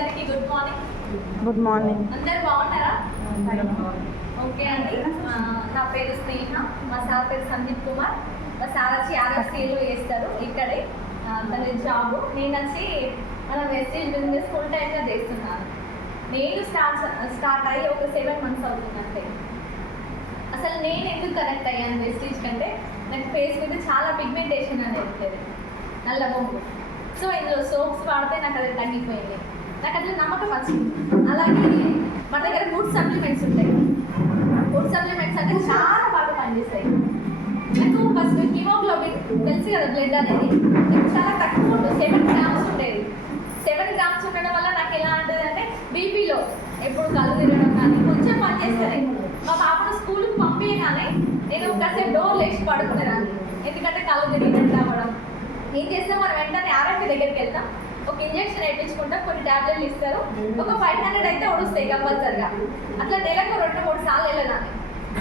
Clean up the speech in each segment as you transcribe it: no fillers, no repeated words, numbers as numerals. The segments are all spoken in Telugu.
అందరికీ గుడ్ మార్నింగ్. Good morning. అందరు బాగున్నారా? ఓకే అండి. నా పేరు స్నేహ, మా సార్ పేరు సందీప్ కుమార్. మా సార్ వచ్చి ఆర్ఎస్సీలో చేస్తారు ఇక్కడే. తన జాబ్. నేను వచ్చి మన వెస్టేజ్ బిజినెస్ ఫుల్ టైమ్గా చేస్తున్నాను. నేను స్టార్ట్ అయ్యి ఒక 7 months అవుతుంది అంతే. అసలు నేను ఎందుకు కనెక్ట్ అయ్యాను వెస్టేజ్ కంటే, నాకు ఫేస్ మీద చాలా పిగ్మెంటేషన్ అనేది ఉంటుంది, నల్ల బొంగు. సో ఇందులో సోప్స్ వాడితే నాకు అది తగ్గిపోయింది. నాకు అట్లా నమ్మకం వచ్చింది. అలాగే మా దగ్గర ఫుడ్ సప్లిమెంట్స్ ఉంటాయి. ఫుడ్ సప్లిమెంట్స్ అంటే చాలా బాగా పనిచేస్తాయి. నాకు ఫస్ట్ హిమోగ్లోబిన్ తెలుసు కదా, బ్లడ్ అనేది ఇప్పుడు చాలా తక్కువ ఉంటుంది. 7 grams ఉండేది. 7 grams ఉండడం వల్ల నాకు ఎలా ఉంటుంది అంటే బీపీలో ఎప్పుడు కళ్ళు తిరగడం కానీ కొంచెం పనిచేస్తుంది. మా పాపను స్కూల్కి పంపించగానే నేను కాసేపు డోర్ లేచి పడుకునేదాన్ని, ఎందుకంటే కళ్ళు తిరిగినట్టు అవ్వడం. ఏం చేస్తాం, మనం వెంటనే ఆర్ఎంపీ దగ్గరికి వెళ్తాం, ఒక ఇంజెక్షన్ వేయించుకుంటాం, కొన్ని టాబ్లెట్లు ఇస్తారు, ఒక 500 అయితే ఒడుస్తాయి కంపల్సరిగా. అట్లా నెలకు 2-3 సార్లు వెళ్ళేదాన్ని.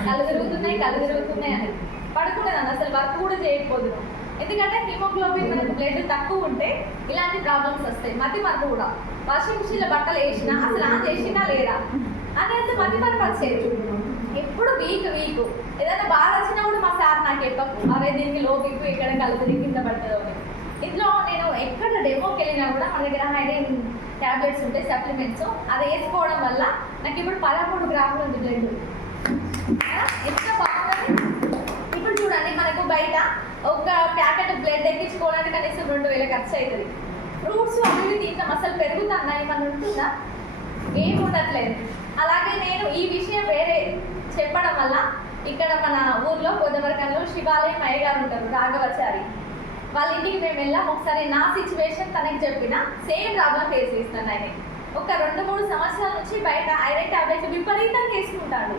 కళ్ళు తిరుగుతున్నాయి అని పడుకునేదాన్ని. అసలు వర్క్ కూడా చేయకపోతున్నాం, ఎందుకంటే హిమోగ్లోబిన్ మనకు బ్లడ్ తక్కువ ఉంటే ఇలాంటి ప్రాబ్లమ్స్ వస్తాయి. మతి మరపు కూడా వాషింగ్ మిషన్లో బట్టలు వేసినా అసలు ఆన్ చేసినా లేదా అనేది మతి మరపు వచ్చేది. ఎప్పుడు వీక్ ఏదైనా బాగా వచ్చినా కూడా మా సార్ నాకు చెప్పకు, అవే దీనికి లోపికు ఇక్కడ కలుపుది కింద పడుతుందో అని. ఇంట్లో నేను ఎక్కడ డెమోకి వెళ్ళినా కూడా మన దగ్గర హైడ్రేన్ ట్యాబ్లెట్స్ ఉంటాయి, సప్లిమెంట్స్. అది వేసుకోవడం వల్ల నాకు ఇప్పుడు 13 grams ఉంది బ్లడ్. ఎంత బాగుంది. ఇప్పుడు చూడండి, మనకు బయట ఒక ప్యాకెట్ బ్లడ్ ఎక్కించుకోవడానికి కనీసం 2000 ఖర్చు అవుతుంది. ఫ్రూట్స్ అవి తింటాం, అసలు పెరుగుతున్నాయి మన ఉంటుందా? ఏం ఉండట్లేదు. అలాగే నేను ఈ విషయం వేరే చెప్పడం వల్ల ఇక్కడ మన ఊర్లో గోదావరికంలో శివాలయం అయ్య గారు ఉంటారు, రాఘవచారి. వాళ్ళ ఇంటికి మేము వెళ్ళాం. ఒకసారి నా సిచ్యువేషన్ తనకి చెప్పిన సేమ్ ప్రాబ్లం ఫేస్ చేస్తాను. ఆయన ఒక 2-3 సంవత్సరాల నుంచి బయట ఐరన్ టాబ్లెట్స్ విపరీతంగా వేసుకుంటాడు,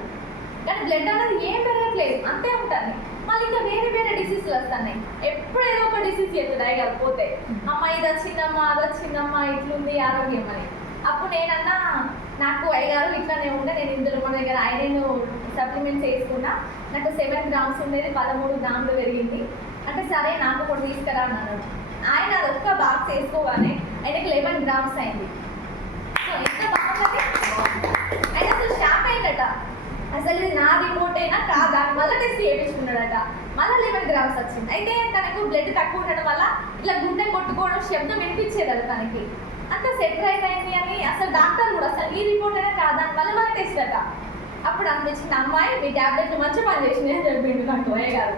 కానీ బ్లడ్ అనేది ఏం పెరగట్లేదు, అంతే ఉంటుంది. మళ్ళీ ఇంకా వేరే డిసీజులు వస్తున్నాయి. ఎప్పుడు ఏదో ఒక డిసీజ్ చెప్తుంది అయ్య గారు పోతే, అమ్మ ఇది వచ్చిందమ్మా అది వచ్చిందమ్మా ఇట్లుంది ఆరోగ్యం అని. అప్పుడు నేనన్నా, నాకు అయ్యగారు ఇట్లానే ఉంటే నేను ఇందులో మన దగ్గర ఐరన్ సప్లిమెంట్స్ వేసుకున్నా, నాకు 7 grams ఉండేది 13 grams పెరిగింది అంటే, సరే నాకు కూడా తీసుకురా అన్నాడు. ఆయన అది ఒక్క బాక్స్ వేసుకోగానే ఆయనకి 11 grams అయింది. సో ఎంత బాగుంది. ఆయన అసలు షాక్ అయిందట, అసలు ఇది నా రిపోర్ట్ అయినా కాదా, మళ్ళీ టెస్ట్ చేయించుకున్నాడట. మళ్ళీ 11 grams వచ్చింది. అయితే తనకు బ్లడ్ తక్కువ ఉండడం వల్ల ఇట్లా గుండె కొట్టుకోవడం, శబ్దం వినిపించేది తనకి. అంత సెట్ అయిపోయింది అని అసలు డాక్టర్ కూడా అసలు ఈ రిపోర్ట్ అయినా కాదా అని మళ్ళీ టెస్ట్ అట. అప్పుడు అనిపించింది, అమ్మాయి మీ ట్యాబ్లెట్లు మంచి పని చేసింది అని చెప్పిండు నాకు అయ్య గారు.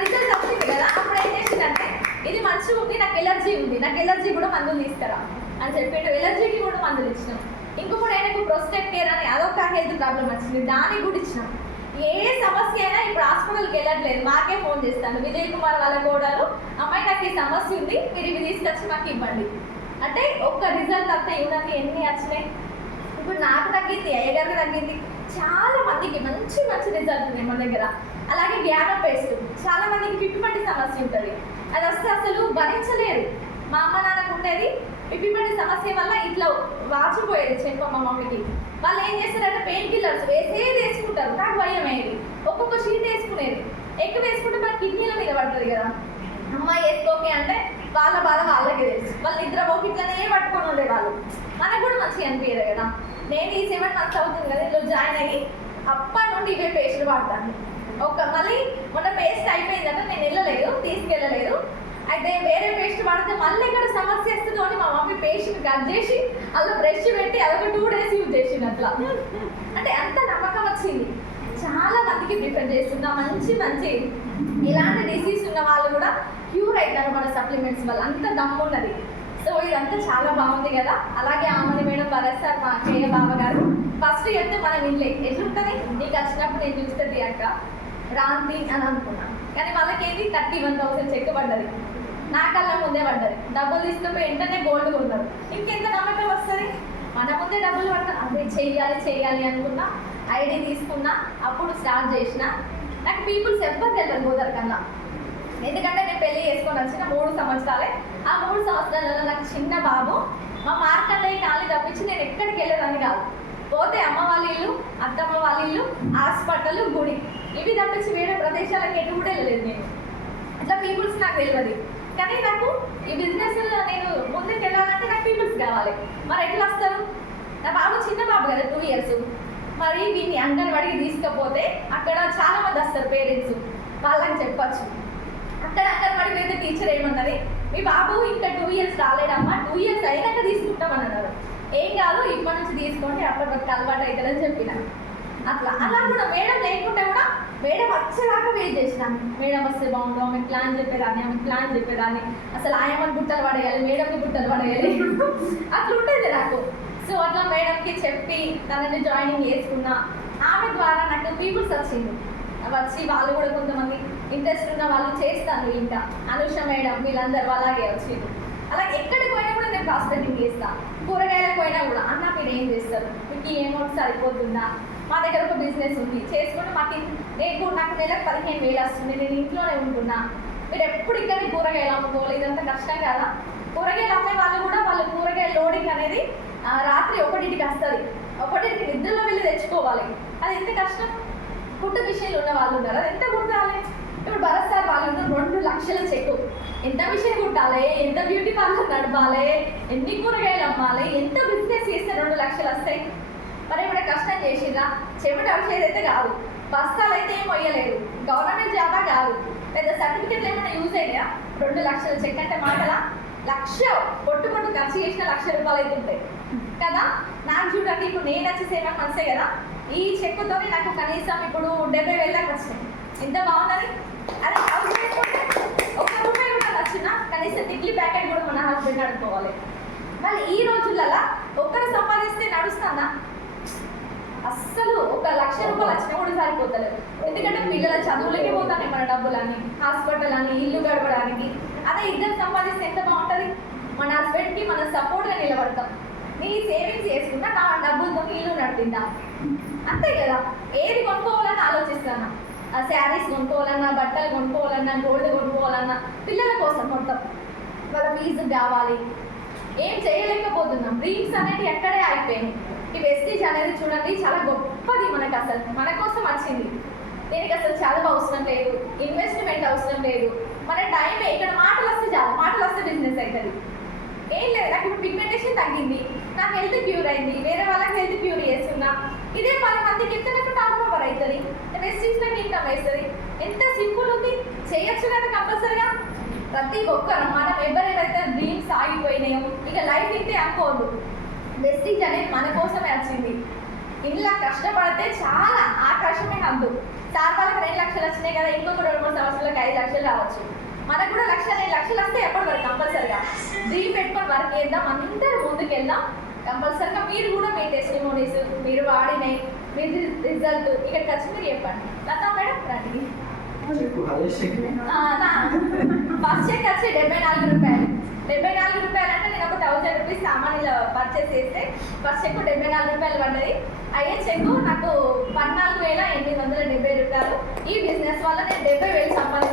రిజల్ట్ వచ్చింది కదా. అప్పుడు ఏం చేసిందంటే, ఇది మంచిగా ఉంది, నాకు ఎలర్జీ ఉంది, నాకు ఎలర్జీ కూడా మందులు తీసుకురా అని చెప్పిండు. ఎలర్జీకి కూడా మందులు ఇచ్చినాం. ఇంకొకటి ఆయనకు ప్రోస్టేట్ కేర్ అని అదొక హెల్త్ ప్రాబ్లం వచ్చింది, దానికి కూడా ఇచ్చినాం. ఏ సమస్య అయినా ఇప్పుడు హాస్పిటల్కి వెళ్ళట్లేదు, మాకే ఫోన్ చేస్తాను, విజయ్ కుమార్ వాళ్ళ కోడలు, అమ్మాయి నాకు ఈ సమస్య ఉంది, మీరు ఇవి తీసుకొచ్చి మాకు ఇవ్వండి అంటే ఒక్క రిజల్ట్ అంతా ఇవ్వడానికి ఎన్ని వచ్చినాయి. ఇప్పుడు నాకు తగ్గింది, అయ్యగారికి తగ్గింది, చాలా మందికి మంచి రిజల్ట్ ఉన్నాయి మన దగ్గర. అలాగే జ్ఞానం పేస్ట్, చాలా మందికి పిప్పిపంటి సమస్య ఉంటుంది, అది వస్తే అసలు భరించలేరు. మా అమ్మ నాన్నకు ఉండేది పిప్పిపంటి సమస్య వల్ల ఇట్లా వాచిపోయేది చెంప. మా మమ్మీకి వాళ్ళు ఏం చేస్తారంటే పెయిన్ కిల్లర్స్ వేసుకుంటారు, నాకు భయం అయ్యేది. ఒక్కొక్క షీట్ వేసుకునేది, ఎక్కువ వేసుకుంటే మన కిడ్నీల మీద పడుతుంది కదా. అమ్మాయి వేసుకోకే అంటే వాళ్ళ బాధ వాళ్ళకే తెలుసు. వాళ్ళు నిద్రపోకి ఇట్లనే పట్టుకొని ఉండేవాళ్ళు, మనకు కూడా మంచిగా అనిపించదు కదా. నేను ఈ 7 months అవుతుంది కదా ఇందులో జాయిన్ అయ్యి, అప్పటి నుండి ఇవే పేస్ట్లు వాడతాను. మళ్ళీ మొన్న పేస్ట్ అయిపోయిందంటే నేను తీసుకెళ్ళలేదు. అయితే వేరే పేస్ట్ వాడితే మళ్ళీ ఇక్కడ సమస్య వస్తుందో అని మా మమ్మీ పేస్ట్ని కట్ చేసి అలా బ్రష్ పెట్టి అదొక 2 days యూజ్ చేసింది. అట్లా అంటే అంత నమ్మకం వచ్చింది. చాలా మందికి ప్రిఫర్ చేస్తున్నా, మంచి ఇలాంటి డిసీజ్ ఉన్న వాళ్ళు కూడా క్యూర్ అవుతారు మన సప్లిమెంట్స్ వల్ల, అంత దమ్ము ఉన్నది. సో ఇదంతా చాలా బాగుంది కదా. అలాగే ఆమె మేడం భరత్ సార్, మా అక్కయ్య బావ గారు ఫస్ట్ చెప్తే మనం ఇల్లే ఎట్లుంటుంది, నీకు వచ్చినప్పుడు నేను చూస్తుంది అక్క రాంతి అని అనుకున్నాను. కానీ వాళ్ళకేది 31,000 చెక్ పడ్డది, నా కళ్ళ ముందే పడ్డది. డబ్బులు తీసుకుపోయి వెంటనే గోల్డ్ కొన్నారు. ఇంకెంత నమ్మకం వస్తుంది, మన ముందే డబ్బులు పడతారు. అదే చెయ్యాలి అనుకున్నా, ఐడి తీసుకున్నా, అప్పుడు స్టార్ట్ చేసిన. నాకు పీపుల్స్ ఎవ్వరు తెలియదు గోదావరికన్నా, ఎందుకంటే నేను పెళ్లి చేసుకొని వచ్చిన 3 సంవత్సరాలే. ఆ 3 సంవత్సరాలలో నాకు చిన్న బాబు, మా మార్కండయ్య ఖాళీ తప్పించి నేను ఎక్కడికి వెళ్ళేదాన్ని కాదు. పోతే అమ్మ వాళ్ళ ఇల్లు, అత్తమ్మ వాళ్ళ ఇల్లు, హాస్పిటల్, గుడి, ఇవి తప్పించి వేరే ప్రదేశాలకు ఎటు కూడా వెళ్ళలేదు నేను. అట్లా పీపుల్స్ నాకు తెలియదు. కానీ నాకు ఈ బిజినెస్లో నేను ముందుకు వెళ్ళాలంటే నాకు పీపుల్స్ కావాలి. మరి ఎట్లా వస్తారు? నా బాబు చిన్న బాబు కదా, 2 years. మరి వీడిని అంగన్వాడికి తీసుకపోతే అక్కడ చాలా మంది వస్తారు పేరెంట్స్, వాళ్ళకి చెప్పచ్చు. అక్కడ అంగన్వాడికి అయితే టీచర్ ఏమన్నది, మీ బాబు ఇంకా 2 years రాలేడమ్మా, 2 years అయినాక తీసుకుంటామని అన్నారు. ఏం కాదు, ఇప్పటి నుంచి తీసుకోండి, అప్పటి వరకు అలవాటు అవుతుందని చెప్పిన. అలా కూడా మేడం లేకుంటే కూడా మేడం వచ్చేదాకా వెయిట్ చేసినాం. మేడం వస్తే బాగుండు, ఆమె ప్లాన్ చెప్పేదాన్ని, అసలు ఆయమ్మని గుట్టలు పడేయాలి, మేడంని గుట్టలు పడేయాలి, అట్లా ఉంటుంది నాకు. సో అట్లా మేడంకి చెప్పి తనని జాయినింగ్ చేసుకున్నా. ఆమె ద్వారా నాకు పీపుల్స్ వచ్చి వాళ్ళు కూడా కొంతమంది ఇంట్రెస్ట్ ఉన్న వాళ్ళు చేస్తాను. ఇంకా అనుష మేడం వీళ్ళందరూ అలాగే వచ్చింది. అలాగే ఎక్కడికి పోయినా కూడా నేను ప్రాస్పెక్టింగ్ చేస్తాను. కూరగాయలకు పోయినా కూడా, అన్న మీరు ఏం చేస్తారు, మీకు ఈ అమౌంట్ సరిపోతుందా, మా దగ్గర ఒక బిజినెస్ ఉంది చేసుకుంటే నాకు నెలకు 15,000 వస్తుంది, నేను ఇంట్లోనే ఉంటున్నా, మీరు ఎప్పుడు ఇక్కడ కూరగాయలు అమ్ముకోవాలి, ఇదంతా కష్టం కదా. కూరగాయలు అమ్మే వాళ్ళు కూడా వాళ్ళ కూరగాయల లోడింగ్ అనేది రాత్రి 1కి వస్తుంది, 1కి నిద్రలో వెళ్ళి తెచ్చుకోవాలి. అది ఎంత కష్టం. కుట్టు మిషన్లు ఉన్న వాళ్ళు ఉన్నారు, అది ఎంత కుట్టాలి. ఇప్పుడు భరత్ సార్ వాళ్ళు 2 లక్షల చెక్కు, ఎంత మిషన్ కుట్టాలి, ఎంత బ్యూటీ పార్లర్ నడపాలి, ఎన్ని కూరగాయలు అమ్మాలి, ఎంత బిజినెస్ చేస్తే 2 లక్షలు వస్తాయి. మరి ఇప్పుడు కష్టం చేసిరా, చెమట వచ్చేదైతే కాదు, బస్తాలు అయితే ఏం మొయ్యలేదు, గవర్నమెంట్ జాబా కాదు, పెద్ద సర్టిఫికెట్లు ఏమైనా యూజ్ అయ్యా. 2 లక్షల చెక్ అంటే మాటలా, 1,00,000 పొట్టు ఖర్చు చేసిన 1,00,000 రూపాయలు అయితే ఉంటాయి కదా. నాకు చూడండి, ఇప్పుడు నేను వచ్చి సేవ మనసే కదా, ఈ చెక్కుతో నాకు కనీసం ఇప్పుడు 70,000 దాకా వచ్చినాయి. ఎంత బాగున్నది. అదే ఒక్క రూపాయి కూడా వచ్చినా కనీసం టిక్లీ ప్యాకెట్ కూడా మన హస్బెండ్ అనుకోవాలి. మళ్ళీ ఈ రోజులలో ఒక్కరు సంపాదిస్తే నడుస్తానా? అస్సలు ఒక 1,00,000 రూపాయలు వచ్చినా కూడా సరిపోతలేదు. ఎందుకంటే పిల్లల చదువులకి పోతానే మన డబ్బులని, హాస్పిటల్ అని, ఇల్లు గడపడానికి. అదే ఇద్దరు సంపాదిస్తే ఎంత బాగుంటుంది. మన హస్బెండ్కి మన సపోర్ట్గా నిలబడతాం. నీ సేవింగ్స్ చేసుకున్నా నా డబ్బులతో ఇల్లు నడిపిందా, అంతే కదా. ఏది కొనుక్కోవాలని ఆలోచిస్తాను, శారీస్ కొనుక్కోవాలన్నా, బట్టలు కొనుక్కోవాలన్నా, గోల్డ్ కొనుక్కోవాలన్నా, పిల్లల కోసం మొత్తం వాళ్ళ ఫీజు కావాలి. ఏం చేయలేకపోతున్నాం. డ్రీమ్స్ అనేది ఎక్కడే అయిపోయినాయి. ఈ వెస్టీజ్ అనేది చూడండి చాలా గొప్పది, మనకు అసలు మన కోసం వచ్చింది. దీనికి అసలు చదువు అవసరం లేదు, ఇన్వెస్ట్మెంట్ అవసరం లేదు, మన టైం ఇక్కడ మాటలు వస్తే చాలు, మాటలు వస్తే బిజినెస్ అవుతుంది. ఏం లేదు, నాకు ఇప్పుడు పిగ్మెంటేషన్ తగ్గింది, నాకు హెల్త్ క్యూర్ అయింది, వేరే వాళ్ళకి హెల్త్ క్యూర్ చేస్తున్నా, ఇదే 10 మందికి ఎంత నాకు టర్న్ ఓవర్ అవుతుంది, వెస్టీజ్లోకి ఇన్కమ్ వేస్తుంది. ఎంత సింపుల్ ఉంది, చేయొచ్చు కదా కంపల్సరీగా. ప్రతి ఒక్కరు మనం ఎవరైతే డ్రీమ్స్ ఆగిపోయినాయో ఇక లైఫ్ ఇంతే అనుకోదు. వెస్టీజ్ అనేది మన కోసమే వచ్చింది. ఇంట్లో కష్టపడితే చాలా ఆకాశమే హద్దు. సార్ వాళ్ళకి 2 లక్షలు వచ్చినాయి కదా, ఇంకొక 2-3 సంవత్సరాలకు 5 లక్షలు రావచ్చు. మనకు కూడా 1,00,000-2 లక్షలు వస్తే ఎప్పటి వరకు కంపల్సరిగా డ్రీమ్ పెట్టుకొని వర్క్ చేద్దాం, అందరూ ముందుకెళ్దాం. కంపల్సరిగా మీరు కూడా మీ టెస్టిమోనీస్, మీరు వాడినాయి, మీ రిజల్ట్ ఇక్కడికి వచ్చి మీరు చెప్పండి. లతా మేడం రండి. ఫస్ట్ చెక్ వచ్చి 74 రూపాయలు. 74 రూపాయలు అంటే నేను ఒక 1,000 రూపీస్ సామాన్యులు పర్చేస్ చేస్తే ఫస్ట్ చెక్ 74 రూపాయలు పడ్డది. అయ్యే చెక్ నాకు 14,870 రూపాయలు. ఈ బిజినెస్ వల్ల నేను 70,000 సంపాదించాను.